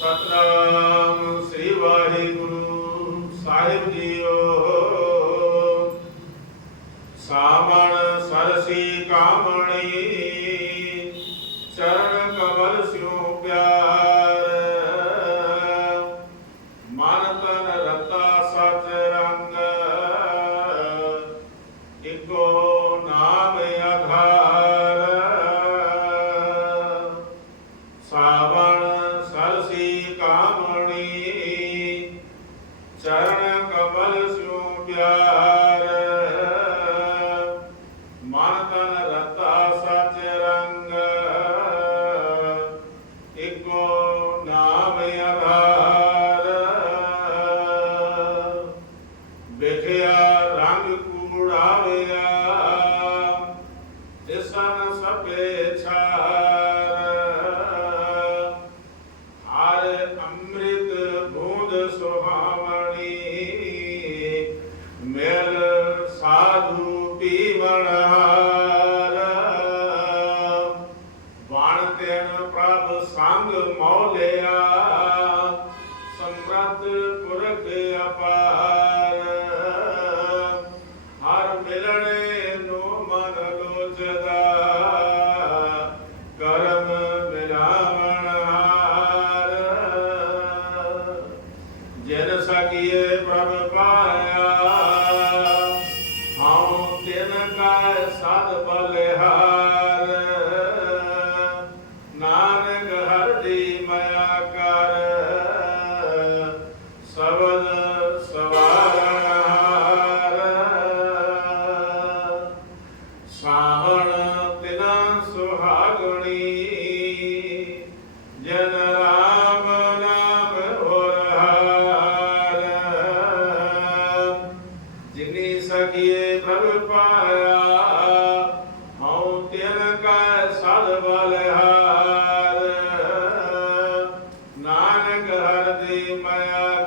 ਸਤਨਾਮ ਦਿਸਨ ਸਭੇ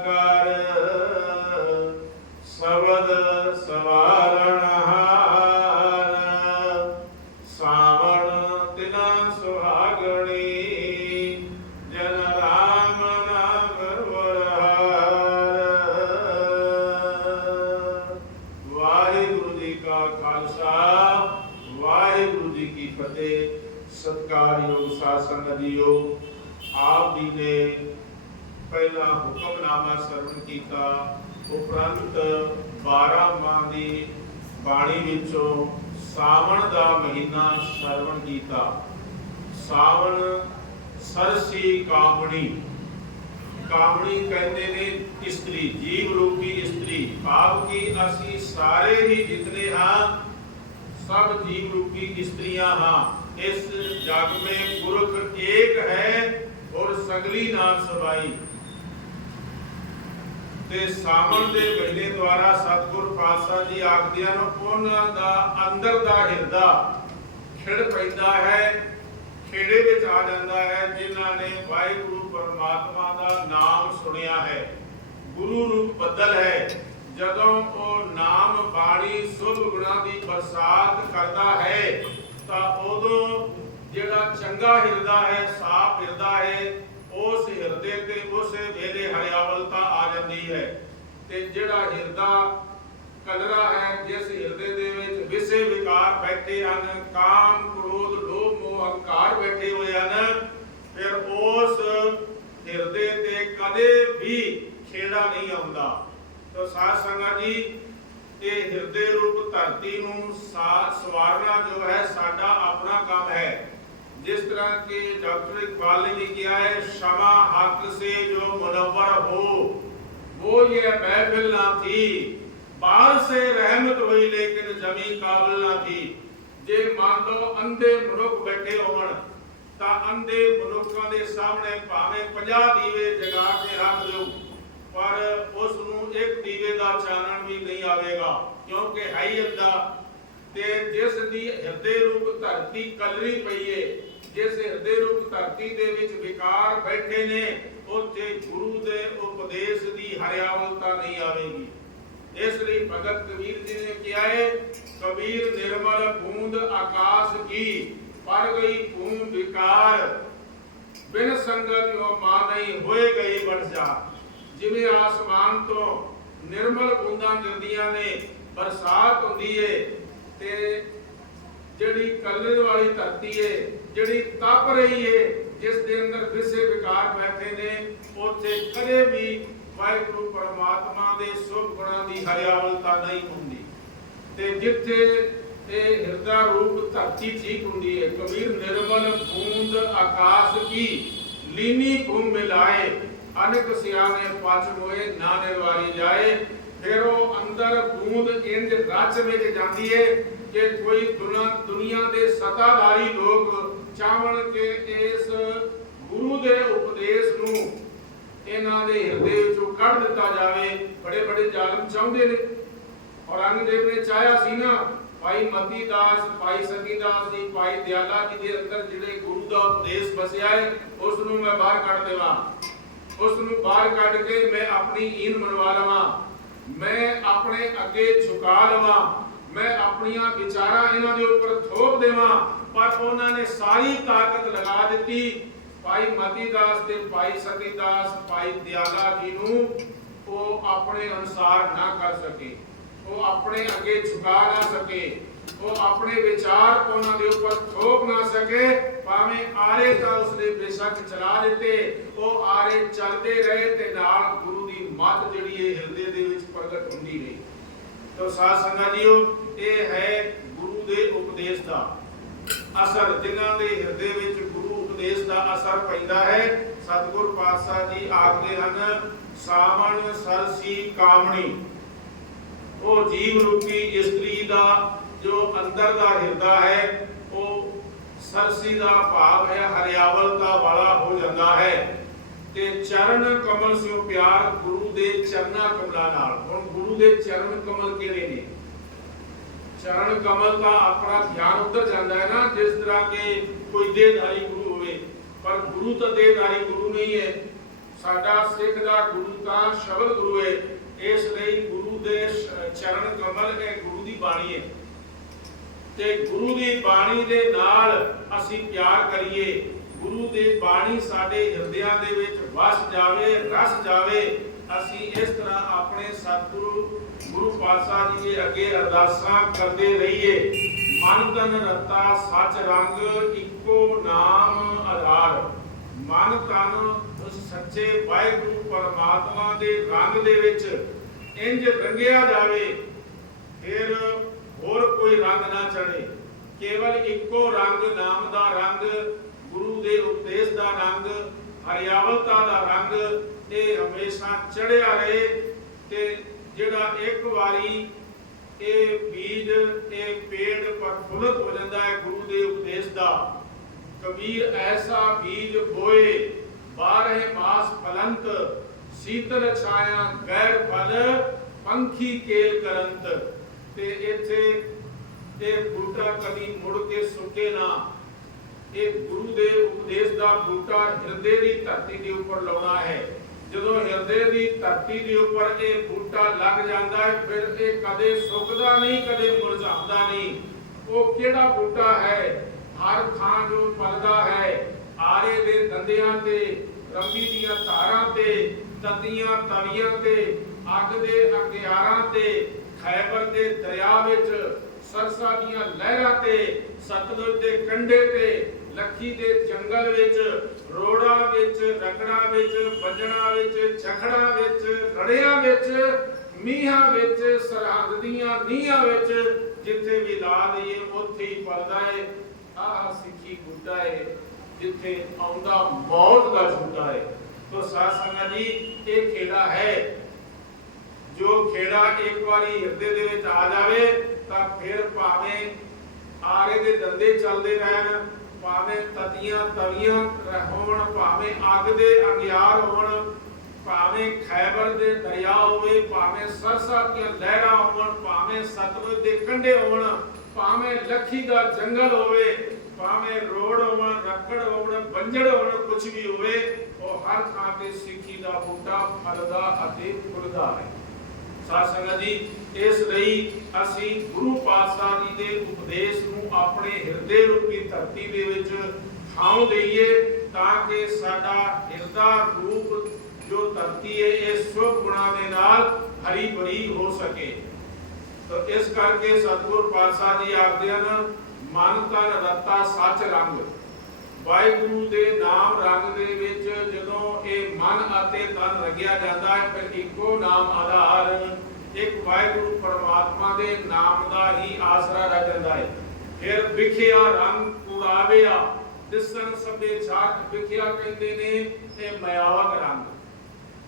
ਕਰ। ਸਬਦ ਸਵਾਰਨ ਹਾਰ। ਸਾਵਣ ਤਿਨਾ ਸੁਹਾਗਣੀ। ਜਨ ਰਾਮ ਨਾਮ ਵਰਹਾਰ ਵਾਹਿਗੁਰੂ ਜੀ ਕਾ ਖਾਲਸਾ, ਵਾਹਿਗੁਰੂ ਜੀ ਕੀ ਫਤਿਹ। ਸਤਿਕਾਰਯੋਗ ਸਾਧ ਸੰਗਤ ਜੀਓ, ਆਪ ਜੀ ਨੇ ਪਹਿਲਾ ਹੁਕਮਨਾਮਾ ਸਰਵਣ ਕੀਤਾ, ਉਪਰੰਤ 12 ਮਾਹ ਦੀ ਬਾਣੀ ਵਿੱਚੋਂ ਸਾਵਣ ਦਾ ਮਹੀਨਾ ਸਰਵਣ ਕੀਤਾ। ਸਾਵਣ ਸਰਸੀ ਕਾਮਣੀ ਕਾਮਣੀ ਕਹਿੰਦੇ ਨੇ ਇਸਤਰੀ, ਜੀਵ ਰੂਪੀ ਇਸਤਰੀ, ਭਾਵ ਕਿ ਅਸੀਂ ਸਾਰੇ ਹੀ ਜਿਤਨੇ ਹਾਂ, ਸਭ ਜੀਵ ਰੂਪੀ ਇਸਤਰੀਆਂ ਹਾਂ। ਇਸ ਜਗ में ਪੁਰਖ ਏਕ ਹੈ ਔਰ ਸਗਲੀ ਨਾਲ ਸਬਾਈ। ਤੇ ਸਾਵਣ ਦੇ ਮਹੀਨੇ ਦੁਆਰਾ ਸਤਿਗੁਰ ਪਾਤਸ਼ਾਹ ਜੀ ਆਖਦੇ ਹਨ ਉਹਨਾਂ ਦਾ ਅੰਦਰ ਦਾ ਹਿਰਦਾ ਖਿੜ ਪੈਂਦਾ ਹੈ, ਖੇੜੇ ਵਿੱਚ ਆ ਜਾਂਦਾ ਹੈ, ਜਿਨ੍ਹਾਂ ਨੇ ਵਾਹਿਗੁਰੂ ਪਰਮਾਤਮਾ ਦਾ ਨਾਮ ਸੁਣਿਆ ਹੈ। ਗੁਰੂ ਰੂਪ ਬੱਦਲ ਹੈ। ਜਦੋਂ ਉਹ ਨਾਮ ਬਾਣੀ ਸੁਭ ਗੁਣਾਂ ਦੀ ਬਰਸਾਤ ਕਰਦਾ ਹੈ, ਤਾਂ ਉਦੋਂ ਜਿਹੜਾ ਚੰਗਾ ਹਿਰਦਾ ਹੈ, ਸਾਫ਼ ਹਿਰਦਾ ਹੈ ਉਸ ਹਿਰਦੇ ਤੇ ਉਸੇ ਵੇਲੇ ਹਰਿਆਵਲਤਾ ਆ ਜਾਂਦੀ ਹੈ। ਤੇ ਜਿਹੜਾ ਹਿਰਦਾ ਕਲਰਾ ਹੈ, ਜਿਸ ਹਿਰਦੇ ਦੇ ਵਿੱਚ ਵਿਸੇ ਵਿਕਾਰ ਬੈਠੇ ਹਨ, ਕਾਮ, ਕ੍ਰੋਧ, ਲੋਭ, ਮੋਹ ਹੰਕਾਰ ਬੈਠੇ ਹੋਏ ਹਨ, ਫਿਰ ਉਸ ਹਿਰਦੇ ਤੇ ਕਦੇ ਵੀ ਖੇੜਾ ਨਹੀਂ ਆਉਂਦਾ। ਤੋ ਸਾਧ ਸੰਗਤ ਜੀ, ਇਹ ਹਿਰਦੇ ਰੂਪ ਧਰਤੀ ਨੂੰ ਸਵਾਰਨਾ ਜੋ ਹੈ, ਸਾਡਾ ਆਪਣਾ ਕੰਮ जिस तरह के डॉक्टर इकबाल ने भी किया है क्षमा हक से जो मुनव्वर हो वो ये महफिल ना थी बाहर से रहमत हुई लेकिन जमी काबिल ना थी ਜੇ ਮੰਨ ਲਓ ਅੰਧੇ ਮਨੁੱਖ ਬੈਠੇ ਹੋਣ ਤਾਂ ਅੰਧੇ ਮਨੁੱਖਾਂ ਦੇ ਸਾਹਮਣੇ ਭਾਵੇਂ 50 ਦੀਵੇ ਜਗਾ ਕੇ ਰੱਖ ਦਿਓ ਪਰ ਉਸ ਨੂੰ ਇੱਕ ਦੀਵੇ ਦਾ ਚਾਨਣ ਵੀ ਨਹੀਂ ਆਵੇਗਾ ਕਿਉਂਕਿ ਹੈ ਹੀ ਅੰਧਾ ਤੇ ਜਿਸ ਦੀ ਹਿਰਦੇ ਰੂਪ ਧਰਤੀ ਕਲਰੀ ਪਈ ਏ ਜਿਸ ਹਿਰਦੇ ਰੂਪ ਧਰਤੀ ਦੇ ਵਿੱਚ ਵਿਕਾਰ ਬੈਠੇ ਨੇ, ਉੱਥੇ ਗੁਰੂ ਦੇ ਉਪਦੇਸ਼ ਦੀ ਹਰਿਆਵਲਤਾ ਨਹੀਂ ਆਵੇਗੀ। ਇਸ ਲਈ ਭਗਤ ਕਬੀਰ ਜੀ ਨੇ ਕਿਹਾ ਹੈ ਕਬੀਰ ਨਿਰਮਲ ਬੂੰਦ ਆਕਾਸ਼ ਕੀ, ਪਰ ਗਈ ਭੂਮ ਵਿਕਾਰ। ਬਿਨ ਸੰਗਤ ਉਹ ਮਾਂ ਹੋਏ ਗਈ ਵਰਜਾ ਜਿਵੇਂ ਆਸਮਾਨ ਤੋਂ ਨਿਰਮਲ ਬੂੰਦਾਂ ਗਿਰਦੀਆਂ ਨੇ, ਬਰਸਾਤ ਹੁੰਦੀ ਏ, ਤੇ ਜਿਹੜੀ ਕਲਰ ਵਾਲੀ ਧਰਤੀ ਏ, ਜਿਹੜੀ ਤਪ ਰਹੀ ਏ, ਜਿਸ ਦੇ ਅੰਦਰ ਵਿਸੇ ਵਿਕਾਰ ਬੈਠੇ ਨੇ, ਉੱਥੇ ਕਦੇ ਵੀ ਵਾਹਿਗੁਰੂ ਪਰਮਾਤਮਾ ਦੇ ਸੁਭ ਗੁਣਾਂ ਦੀ ਹਰਿਆਵਲਤਾ ਨਹੀਂ ਹੁੰਦੀ। ਤੇ ਜਿੱਥੇ ਇਹ ਹਿਰਦਾ ਰੂਪ ਧਰਤੀ ਠੀਕ ਹੁੰਦੀ ਹੈ ਕਬੀਰ ਨਿਰਮਲ ਬੂੰਦ ਆਕਾਸ਼ ਕੀ ਲੀਨੀ ਭੂਮ ਮਿਲਾਏ ਅਨਕ ਸਿਆਣੇ ਪਛ ਹੋਏ ਨਾ ਨਿਰਵਾਰੀ ਜਾਏ ਫਿਰ ਉਹ ਅੰਦਰ ਬੂੰਦ ਇੰਜ ਰਚ ਵਿੱਚ ਜਾਂਦੀ ਹੈ ਕਿ ਕੋਈ ਦੁਨਾ, ਦੁਨੀਆ ਦੇ ਚਾਹਣ ਕਿ ਇਸ ਗੁਰੂ ਦੇ ਉਪਦੇਸ਼ ਨੂੰ ਇਹਨਾਂ ਦੇ ਹਿਰਦੇ ਵਿੱਚੋਂ ਕੱਢ ਦਿੱਤਾ ਜਾਵੇ। ਬੜੇ ਬੜੇ ਜ਼ਾਲਮ ਚਾਹੁੰਦੇ ਨੇ। ਔਰੰਗਜ਼ੇਬ ਨੇ ਚਾਹਿਆ ਸੀ ਨਾ, ਭਾਈ ਮਤੀ ਦਾਸ ਭਾਈ ਸਤੀ ਦਾਸ ਜੀ, ਭਾਈ ਦਿਆਲਾ ਜੀ ਦੇ ਅੰਦਰ ਜਿਹੜੇ ਗੁਰੂ ਦਾ ਉਪਦੇਸ਼ ਵਸਿਆ ਹੈ ਉਸ ਨੂੰ ਮੈਂ ਬਾਹਰ ਕੱਢ ਦੇਵਾਂ। ਉਸ ਨੂੰ ਬਾਹਰ ਕੱਢ ਕੇ ਮੈਂ ਆਪਣੀ ਈਨ ਮਨਵਾ ਲਵਾਂ। ਮੈਂ ਆਪਣੇ ਅੱਗੇ ਝੁਕਾ ਲਵਾਂ, ਮੈਂ ਆਪਣੀਆਂ ਵਿਚਾਰਾਂ ਇਹਨਾਂ ਦੇ ਉੱਪਰ ਥੋਪ ਦੇਵਾਂ, ਪਰ ਉਹਨਾਂ ਨੇ ਸਾਰੀ ਤਾਕਤ ਲਗਾ ਦਿੱਤੀ। ਭਾਈ ਮਤੀ ਦਾਸ ਤੇ ਭਾਈ ਸਤੀ ਦਾਸ ਭਾਈ ਦਿਆਲਾ ਜੀ ਨੂੰ ਉਹ ਆਪਣੇ ਅਨੁਸਾਰ ਨਾ ਕਰ ਸਕੇ, ਉਹ ਆਪਣੇ ਅੱਗੇ ਝੁਕਾ ਨਾ ਸਕੇ, ਉਹ ਆਪਣੇ ਵਿਚਾਰ ਉਹਨਾਂ ਦੇ ਉੱਪਰ ਥੋਪ ਨਾ ਸਕੇ, ਭਾਵੇਂ ਆਰੇ ਤਾਂ ਉਸਨੇ ਬੇਸ਼ੱਕ ਚਲਾ ਦਿੱਤੇ, ਉਹ ਆਰੇ ਚੱਲਦੇ ਰਹੇ ਤੇ ਨਾਲ ਗੁਰੂ ਦੀ ਮੱਤ ਜਿਹੜੀ ਹੈ ਹਿਰਦੇ ਦੇ ਵਿੱਚ ਪ੍ਰਗਟ ਹੁੰਦੀ ਰਹੀ ਤੋ ਸਾਧ ਸੰਗਤ ਜੀਓ, ਇਹ ਹੈ ਗੁਰੂ ਦੇ ਉਪਦੇਸ਼ ਦਾ। ਅਸਰ ਜਿਨ੍ਹਾਂ ਦੇ ਹਿਰਦੇ ਵਿੱਚ ਗੁਰੂ ਉਪਦੇਸ਼ ਦਾ ਅਸਰ ਪੈਂਦਾ ਹੈ, ਸਤਿਗੁਰ ਪਾਤਸ਼ਾਹ ਜੀ ਆਖਦੇ ਹਨ, ਸਾਵਣ ਸਰਸੀ ਕਾਮਣੀ ਉਹ ਜੀਵ ਰੂਪੀ ਇਸਤਰੀ ਦਾ ਜੋ ਅੰਦਰ ਦਾ ਹਿਰਦਾ ਹੈ, ਉਹ ਸਰਸੀ ਦਾ ਭਾਵ ਹੈ ਹਰਿਆਵਲਤਾ ਵਾਲਾ ਹੋ ਜਾਂਦਾ ਹੈ। ਤੇ ਚਰਨ ਕਮਲ ਸਿਓ ਪਿਆਰ ਗੁਰੂ ਦੇ ਚਰਨਾ ਕਮਲਾਂ ਨਾਲ। ਹੁਣ ਗੁਰੂ ਦੇ ਚਰਨ ਕਮਲ ਕਿਹੜੇ ਨੇ? ਚਰਨ ਕਮਲ ਦਾ ਆਪਣਾ ਧਿਆਨ ਉੱਧਰ ਜਾਂਦਾ ਹੈ ਨਾ, ਜਿਸ ਤਰ੍ਹਾਂ ਕਿ ਕੋਈ ਦੇਹਧਾਰੀ ਗੁਰੂ ਹੋਵੇ, ਪਰ ਗੁਰੂ ਤਾਂ ਦੇਹਧਾਰੀ ਗੁਰੂ ਨਹੀਂ ਹੈ। ਸਾਡਾ ਸਿੱਖ ਦਾ ਗੁਰੂ ਤਾਂ ਸ਼ਬਦ ਗੁਰੂ ਹੈ। ਇਸ ਲਈ ਗੁਰੂ ਦੇ ਚਰਨ ਕਮਲ ਇਹ ਗੁਰੂ ਦੀ ਬਾਣੀ ਹੈ। ਤੇ ਗੁਰੂ ਦੀ ਬਾਣੀ ਦੇ ਨਾਲ ਅਸੀਂ ਪਿਆਰ ਕਰੀਏ। ਗੁਰੂ ਦੀ ਬਾਣੀ ਸਾਡੇ ਹਿਰਦਿਆਂ ਦੇ ਵਿੱਚ ਵਸ ਜਾਵੇ, ਰਸ ਜਾਵੇ, ਅਸੀਂ ਇਸ ਤਰ੍ਹਾਂ ਆਪਣੇ ਸਤਿਗੁਰੂ, ਗੁਰੂ ਪਾਤਸ਼ਾਹ ਜੀ ਦੇ ਅੱਗੇ ਅਰਦਾਸਾਂ ਕਰਦੇ ਰਹੀਏ। ਮਨ ਤਨ ਰਤਾ ਸੱਚ ਰੰਗ, ਇੱਕੋ ਨਾਮ ਆਧਾਰ। ਮਨ ਤਨ ਉਸ ਸੱਚੇ ਵਾਹਿਗੁਰੂ ਪਰਮਾਤਮਾ ਦੇ ਰੰਗ ਦੇ ਵਿੱਚ ਇੰਜ ਰੰਗਿਆ ਜਾਵੇ, ਫਿਰ ਹੋਰ ਕੋਈ ਰੰਗ ਨਾ ਚੜੇ ਕੇਵਲ ਇੱਕੋ ਰੰਗ, ਨਾਮ ਦਾ ਰੰਗ, ਗੁਰੂ ਦੇ ਉਪਦੇਸ਼ ਦਾ ਰੰਗ ਹਰਿਆਵਲਤਾ ਦਾ ਰੰਗ ਇਹ ਹਮੇਸ਼ਾ ਚੜਿਆ ਰਹੇ ਤੇ ਜਿਹੜਾ ਇੱਕ ਵਾਰੀ ਇਹ ਬੀਜ, ਇਹ ਪੇੜ ਪ੍ਰਫੁੱਲਤ ਹੋ ਜਾਂਦਾ ਹੈ ਗੁਰੂ ਦੇ ਉਪਦੇਸ਼ ਦਾ। ਕਬੀਰ ਐਸਾ ਬੀਜ ਬੋਏ, ਬਾਰਹ ਮਾਸ ਫਲੰਤ, ਸੀਤਲ ਛਾਇਆ ਗੈਰ ਫਲ, ਪੰਖੀ ਕੇਲ ਕਰੰਤ। ਤੇ ਇੱਥੇ ਇਹ ਬੂਟਾ ਕਦੀ ਮੁੜ ਕੇ ਸੁੱਕੇ ਨਾ। ਇਹ ਗੁਰੂ ਦੇ ਉਪਦੇਸ਼ ਦਾ ਬੂਟਾ ਹਿਰਦੇ ਦੀ ਧਰਤੀ ਦੇ ਉੱਪਰ ਲਾਉਣਾ ਹੈ। ਜਦੋਂ ਹਿਰਦੇ ਦੀ ਧਰਤੀ ਦੇ ਉੱਪਰ ਇਹ ਬੂਟਾ ਲੱਗ ਜਾਂਦਾ ਹੈ, ਫਿਰ ਇਹ ਕਦੇ ਸੁੱਕਦਾ ਨਹੀਂ, ਕਦੇ ਮੁਰਝਾਉਂਦਾ ਨਹੀਂ। ਉਹ ਕਿਹੜਾ ਬੂਟਾ ਹੈ? ਹਰ ਥਾਂ ਜੋ ਪਲਦਾ ਹੈ। ਆਰੇ ਦੇ ਦੰਦਿਆਂ ਤੇ, ਰੰਗੀ ਦੀਆਂ ਧਾਰਾਂ ਤੇ, ਤਤੀਆਂ ਤਵੀਆਂ ਤੇ, ਅੱਗ ਦੇ ਅਗਿਆਰਾਂ ਤੇ, ਖੈਬਰ ਦੇ ਦਰਿਆ ਵਿੱਚ, ਸਰਸਾ ਦੀਆਂ ਲਹਿਰਾਂ ਤੇ, ਸਤਲੁਜ ਦੇ ਕੰਢੇ ਤੇ ਲੱਖੀ ਦੇ ਜੰਗਲ ਵਿੱਚ, ਰੋੜਾਂ ਵਿੱਚ ਰਗੜਾ ਵਿੱਚ ਵੱਜਣਾ ਵਿੱਚ ਝਖੜਾ ਵਿੱਚ, ਰੜਿਆਂ ਵਿੱਚ, ਮੀਂਹਾਂ ਵਿੱਚ, ਸਰਹੱਦ ਦੀਆਂ ਨੀਹਾਂ ਵਿੱਚ, ਜਿੱਥੇ ਵੀ ਲਾ ਦਈਏ, ਉੱਥੇ ਹੀ ਪਲਦਾ ਏ। ਆਹ ਸਿੱਖੀ ਗੁੱਡਾ ਏ, ਜਿੱਥੇ ਆਉਂਦਾ ਮੌਤ ਦਾ ਝੂਟਾ ਏ। ਤੋ ਸਾਧ ਸੰਗਤ ਜੀ, ਇਹ ਖੇੜਾ ਹੈ। ਜੋ ਖੇੜਾ ਇੱਕ ਵਾਰੀ ਹਿਰਦੇ ਦੇ ਵਿੱਚ ਆ ਜਾਵੇ, ਤਾਂ ਫਿਰ ਭਾਵੇਂ ਆਰੇ ਦੇ ਦੰਦੇ ਚੱਲਦੇ ਰਹਿਣ ਭਾਵੇਂ ਤਤੀਆਂ ਤਵੀਆਂ ਹੋਣ ਭਾਵੇਂ ਅੱਗ ਦੇ ਅੰਗਿਆਰ ਹੋਣ ਭਾਵੇਂ ਖੈਬਰ ਦੇ ਦਰਿਆ ਹੋਵੇ, ਭਾਵੇਂ ਸਰਸਾ ਦੀਆਂ ਲਹਿਰਾਂ ਹੋਣ ਭਾਵੇਂ ਸਤਲੁਜ ਦੇ ਕੰਢੇ ਹੋਣ ਭਾਵੇਂ ਲੱਖੀ ਦਾ ਜੰਗਲ ਹੋਵੇ, ਭਾਵੇਂ ਰੋੜ ਹੋਣ ਰੱਕੜ ਹੋਣ ਬੰਜੜ ਹੋਣ ਕੁਝ ਵੀ ਹੋਵੇ, ਉਹ ਹਰ ਥਾਂ ਤੇ ਸਿੱਖੀ ਦਾ ਬੂਟਾ ਫਲਦਾ ਅਤੇ ਫੁੱਲਦਾ ਹੈ। ਸਾਧ ਸੰਗਤ ਜੀ, ਇਸ ਲਈ ਅਸੀਂ ਗੁਰੂ ਪਾਤਸ਼ਾਹ ਜੀ ਦੇ ਉਪਦੇਸ਼ ਨੂੰ ਆਪਣੇ ਹਿਰਦੇ ਰੂਪੀ ਧਰਤੀ ਦੇ ਵਿੱਚ ਥਾਂ ਦੇਈਏ ਤਾਂ ਕਿ ਸਾਡਾ ਹਿਰਦਾ ਰੂਪ ਜੋ ਧਰਤੀ ਹੈ, ਇਹ ਸੁਭ ਗੁਣਾ ਦੇ ਨਾਲ ਹਰੀ ਭਰੀ ਹੋ ਸਕੇ। ਤਾਂ ਇਸ ਕਰਕੇ ਸਤਿਗੁਰ ਪਾਤਸ਼ਾਹ ਜੀ ਆਖਦੇ ਹਨ ਮਨ ਤਨ ਰਤਾ ਸੱਚ ਰੰਗ ਵਾਹਿਗੁਰੂ ਦੇ ਨਾਮ ਰੰਗ ਦੇ ਵਿੱਚ ਜਦੋਂ ਇਹ ਮਨ ਅਤੇ ਤਨ ਰੰਗਿਆ ਜਾਂਦਾ ਹੈ, ਫਿਰ ਇੱਕੋ ਨਾਮ ਆਧਾਰ ਇੱਕ ਵਾਹਿਗੁਰੂ ਪਰਮਾਤਮਾ ਦੇ ਨਾਮ ਦਾ ਹੀ ਆਸਰਾ ਰਹਿ ਜਾਂਦਾ ਹੈ। ਫਿਰ ਵਿਖਿਆ ਰੰਗ ਕੁੜਾਵਿਆ ਦਿਸਣ ਸਭੇ ਛਾਟ ਵਿਖਿਆ ਕਹਿੰਦੇ ਨੇ, ਇਹ ਮਾਇਆਵਕ ਰੰਗ।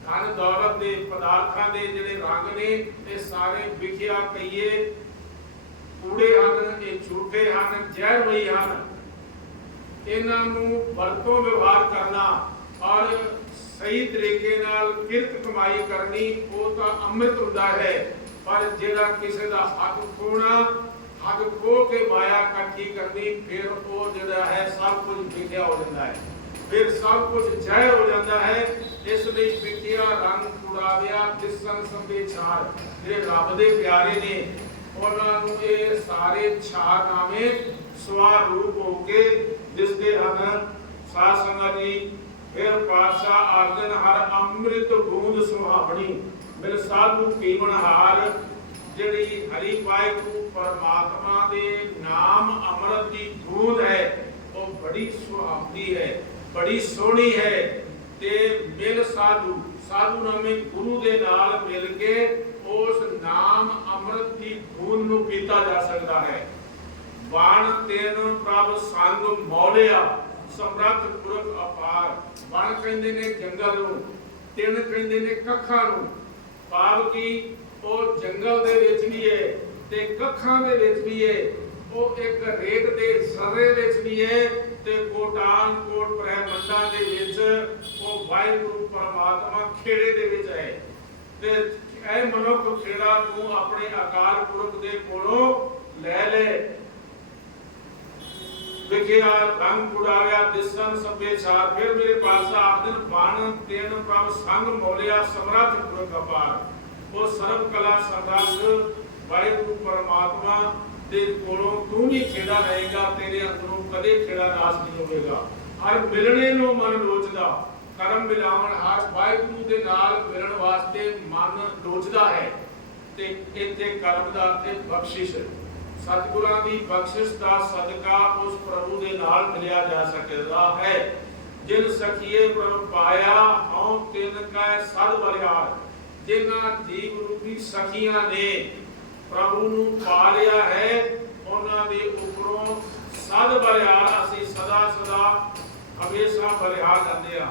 ਧਨ ਦੌਲਤ ਦੇ ਪਦਾਰਥਾਂ ਦੇ ਜਿਹੜੇ ਰੰਗ ਨੇ, ਇਹ ਸਾਰੇ ਵਿਖਿਆ ਕਹੀਏ, ਕੂੜੇ ਹਨ, ਇਹ ਝੂਠੇ ਹਨ ਜ਼ਹਿਰਮਈ ਹਨ। ਇਹਨਾਂ ਨੂੰ ਵਰਤੋਂ ਵਿਵਹਾਰ ਕਰਨਾ ਔਰ ਸਹੀ ਤਰੀਕੇ ਨਾਲ ਕਿਰਤ ਕਮਾਈ ਕਰਨੀ, ਉਹ ਤਾਂ ਅੰਮ੍ਰਿਤ ਹੁੰਦਾ ਹੈ। ਪਰ ਜਿਹੜਾ ਕਿਸੇ ਦਾ ਹੱਕ ਖੋਣਾ ਹੱਕ ਖੋ ਕੇ ਮਾਇਆ ਇਕੱਠੀ ਕਰਨੀ, ਫਿਰ ਉਹ ਜਿਹੜਾ ਹੈ ਸਭ ਕੁਝ ਵਿਖਿਆ ਹੋ ਜਾਂਦਾ ਹੈ। ਫਿਰ ਸਭ ਕੁਝ ਜ਼ਹਿਰ ਹੋ ਜਾਂਦਾ ਹੈ। ਇਸ ਲਈ ਵਿਖਿਆ ਰੰਗ, ਕੁੜਾਵਿਆ ਦਿਸਨ ਸੰਵੇਚਾਰ ਜਿਹੜੇ ਰੱਬ ਦੇ ਪਿਆਰੇ ਨੇ, ਉਹਨਾਂ ਨੂੰ ਇਹ ਸਾਰੇ ਛਾਰ ਨਾਮੇ ਸਵਾਰ ਰੂਪ ਹੋ ਕੇ ਦਿਸਦੇ ਹਨ ਸਾਧ ਸੰਗਤ ਜੀ ਫਿਰ ਪਾਤਸ਼ਾਹ ਆਖਦਨ ਹਰ ਅੰਮ੍ਰਿਤ ਬੂੰਦ ਸੁਹਾਵਣੀ ਮੇਰੇ ਸਾਧੂ ਕੀਮਣ ਹਾਰ, ਜਿਹੜੀ ਹਰੀ ਵਾਹਿਗੁਰੂ ਪਰਮਾਤਮਾ ਦੇ ਨਾਮ ਅੰਮ੍ਰਿਤ ਦੀ ਬੂੰਦ ਹੈ, ਉਹ ਬੜੀ ਸੁਹਾਵਣੀ ਹੈ, ਬੜੀ ਸੋਹਣੀ ਹੈ ਤੇ ਮਿਲ ਸਾਧੂ ਸਾਧੂ ਨਾਮੇ ਗੁਰੂ ਦੇ ਨਾਲ ਮਿਲ ਕੇ ਉਸ ਨਾਮ ਅੰਮ੍ਰਿਤ ਦੀ ਬੂੰਦ ਨੂੰ ਪੀਤਾ ਜਾ ਸਕਦਾ ਹੈ। ਬਾਣ ਤੈਨ ਪ੍ਰਭ ਸੰਗ ਮੌਲਿਆ, ਸਮਰੱਥ ਪੁਰਖ ਅਪਾਰ। ਬਾਣ ਕਹਿੰਦੇ ਨੇ ਜੰਗਲ ਨੂੰ, ਤਿੰਨ ਕਹਿੰਦੇ ਨੇ ਕੱਖਾਂ ਨੂੰ। ਭਾਵ ਕਿ, ਉਹ ਜੰਗਲ ਦੇ ਵਿੱਚ ਵੀ ਹੈ ਤੇ ਕੱਖਾਂ ਦੇ ਵਿੱਚ ਵੀ ਹੈ ਉਹ ਇੱਕ ਰੇਤ ਦੇ ਜ਼ਰੇ ਵਿੱਚ ਵੀ ਹੈ ਤੇ ਕੋਟਾਨ ਕੋਟ ਬ੍ਰਹਮੰਡਾਂ ਦੇ ਵਿੱਚ ਉਹ ਵਾਹਿਗੁਰੂ ਪਰਮਾਤਮਾ ਖੇੜੇ ਦੇ ਵਿੱਚ ਹੈ ਤੇ ਇਹ ਮਨੁੱਖ ਖੇੜਾ ਨੂੰ ਆਪਣੇ ਅਕਾਲ ਪੁਰਖ ਦੇ ਕੋਲੋਂ ਲੈ ਲੈ। ਵਿਖਿਆ ਰੰਗ ਕੁੜਾਵਿਆ ਦਿਸਨ ਸਭੇ ਛਾਰ ਫਿਰ ਮੇਰੇ ਪਾਸਾ ਆਖਦਨ ਬਾਣ, ਤੇਨ ਪ੍ਰਭ ਸੰਗ ਮੋਲਿਆ, ਸਮਰੱਥ ਪੁਰਖ ਅਪਾਰ। ਉਹ ਸਰਬ ਕਲਾ ਸਮਰੱਥ ਵਾਹਿਗੁਰੂ ਪਰਮਾਤਮਾ ਦੇ ਕੋਲੋਂ ਤੂੰ ਵੀ ਖੇੜਾ ਰਹੇਗਾ, ਤੇਰੇ ਅੰਦਰੋਂ ਕਦੇ ਖੇੜਾ ਨਾਸ ਨਹੀਂ ਹੋਵੇਗਾ। ਹਰ ਮਿਲਣੇ ਨੂੰ ਮਨ ਲੋਚਦਾ, ਕਰਮ ਮਿਲਾਵਣ ਹਰ ਵਾਹਿਗੁਰੂ ਦੇ ਨਾਲ ਮਿਲਣ ਵਾਸਤੇ ਮਨ ਲੋਚਦਾ ਹੈ, ਤੇ ਇੱਥੇ ਕਰਮ ਦਾ ਤੇ ਬਖਸ਼ਿਸ਼ ਸਤਿਗੁਰਾਂ ਦੀ ਬਖਸ਼ਿਸ਼ ਦਾ ਸਦਕਾ ਉਸ ਪ੍ਰਭੂ ਦੇ ਨਾਲ ਮਿਲਿਆ ਜਾ ਸਕਦਾ ਹੈ। ਜਿਨ ਸਖੀਏ ਪ੍ਰਭ ਪਾਇਆ, ਹਉ ਤਿਨ ਕੈ ਸਦ ਬਲਿਆਰ। ਜਿਨ੍ਹਾਂ ਜੀਵ ਰੂਪੀ ਸਖੀਆਂ ਨੇ ਪ੍ਰਭੂ ਨੂੰ ਪਾ ਲਿਆ ਹੈ, ਉਹਨਾਂ ਦੇ ਉਪਰੋਂ ਸਦ ਬਲਿਆਰ ਅਸੀਂ ਸਦਾ ਸਦਾ ਹਮੇਸ਼ਾ ਬਲਿਆਰ ਜਾਂਦੇ ਆ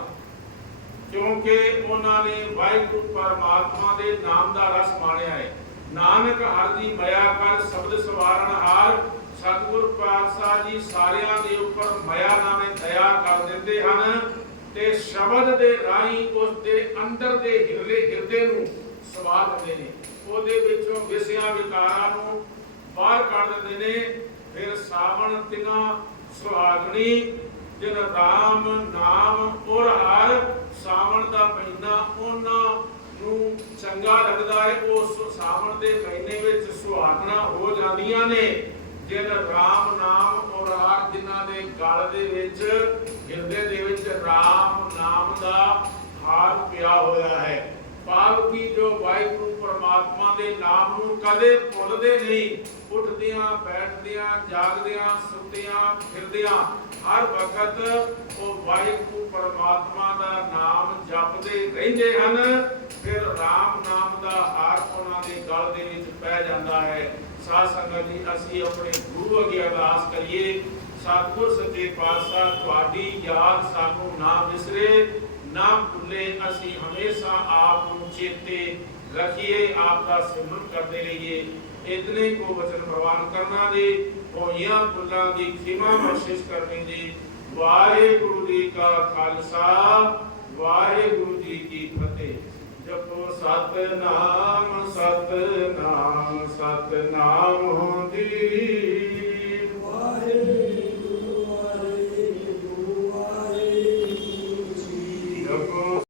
ਕਿਉਂਕਿ ਉਹਨਾਂ ਨੇ ਵਾਹਿਗੁਰੂ ਪਰਮਾਤਮਾ ਦੇ ਨਾਮ ਦਾ ਰਸ ਮਾਣਿਆ ਹੈ। ਨਾਨਕ ਹਰ ਦੀ ਕਰ ਸ਼ਬਦ ਸਵਾਰਨ ਹਾਰ, ਸਤਿਗੁਰ ਪਾਤਸ਼ਾਹ ਜੀ ਸਾਰਿਆਂ ਦੇ ਉੱਪਰ ਮਾਇਆ ਨਾਮੇ ਦਇਆ ਕਰ ਦਿੰਦੇ ਹਨ ਤੇ ਸ਼ਬਦ ਦੇ ਰਾਹੀਂ ਉਸ ਦੇ ਅੰਦਰ ਦੇ ਹਿਰਦੇ ਹਿਰਦੇ ਨੂੰ ਸਵਾ ਦਿੰਦੇ ਨੇ। ਉਹਦੇ ਵਿੱਚੋਂ ਵਿਸਿਆਂ ਵਿਕਾਰਾਂ ਨੂੰ ਬਾਹਰ ਕੱਢ ਦਿੰਦੇ ਨੇ। ਫਿਰ ਸਾਵਣ ਤਿਨਾ ਸੁਹਾਗਣੀ, ਜਿਨ ਰਾਮ ਨਾਮ ਔਰ ਹਰ, ਸਾਵਣ ਦਾ ਮਹੀਨਾ ਉਹਨਾਂ ਨੂੰ ਚੰਗਾ ਲੱਗਦਾ ਹੈ, ਉਸ ਸਾਵਣ ਦੇ ਮਹੀਨੇ ਵਿੱਚ ਸੁਹਾਗਣਾ ਹੋ ਜਾਂਦੀਆਂ ਨੇ। ਜਿਨ ਰਾਮ ਨਾਮ ਔਰ ਜਿਨ੍ਹਾਂ ਦੇ ਗਲ ਦੇ ਵਿੱਚ ਹਿਰਦੇ ਦੇ ਵਿੱਚ ਰਾਮ ਨਾਮ ਦਾ ਹਾਰ ਪਿਆ ਹੋਇਆ ਹੈ। ਭਾਵ ਜੋ ਵਾਹਿਗੁਰੂ ਪਰਮਾਤਮਾ ਦੇ ਨਾਮ ਨੂੰ ਕਦੇ ਭੁੱਲਦੇ ਨਹੀਂ। ਉੱਠਦਿਆਂ, ਬੈਠਦਿਆਂ, ਜਾਗਦਿਆਂ, ਸੁੱਤਿਆਂ, ਫਿਰਦਿਆਂ, ਹਰ ਵਕਤ ਉਹ ਵਾਹਿਗੁਰੂ ਪਰਮਾਤਮਾ ਦਾ ਨਾਮ ਜਪਦੇ ਰਹਿੰਦੇ ਹਨ। ਫਿਰ ਰਾਮ ਨਾਮ ਦਾ ਹਾਰ ਉਹਨਾਂ ਦੇ ਗਲ ਦੇ ਵਿੱਚ ਪੈ ਜਾਂਦਾ ਹੈ। ਸਾਧ ਸੰਗਤ ਜੀ, ਅਸੀਂ ਆਪਣੇ ਗੁਰੂ ਅੱਗੇ ਅਰਦਾਸ ਕਰੀਏ। ਸਤਿਗੁਰ ਸੱਚੇ ਪਾਤਸ਼ਾਹ, ਤੁਹਾਡੀ ਯਾਦ ਸਾਨੂੰ ਨਾ ਵਿਸਰੇ, ਨਾ ਭੁੱਲੇ। ਅਸੀਂ ਹਮੇਸ਼ਾ ਆਪ ਨੂੰ ਚੇਤੇ ਰੱਖੀਏ, ਆਪ ਦਾ ਸਿਮਰਨ ਕਰਦੇ ਰਹੀਏ। ਇਤਨੇ ਕੋ ਵਚਨ ਪ੍ਰਵਾਨ ਕਰਨਾ ਦੇ, ਹੋਈਆਂ ਭੁੱਲਾਂ ਦੀ ਖਿਮਾ ਬਖਸ਼ਿਸ਼ ਕਰਨੀ ਦੀ। ਵਾਹਿਗੁਰੂ ਜੀ ਕਾ ਖਾਲਸਾ, ਵਾਹਿਗੁਰੂ ਜੀ ਕੀ ਫਤਿਹ। ਜਪੋ ਸਤਨਾਮ ਸਤਨਾਮ ਸਤਨਾਮ ਹੁੰਦੀ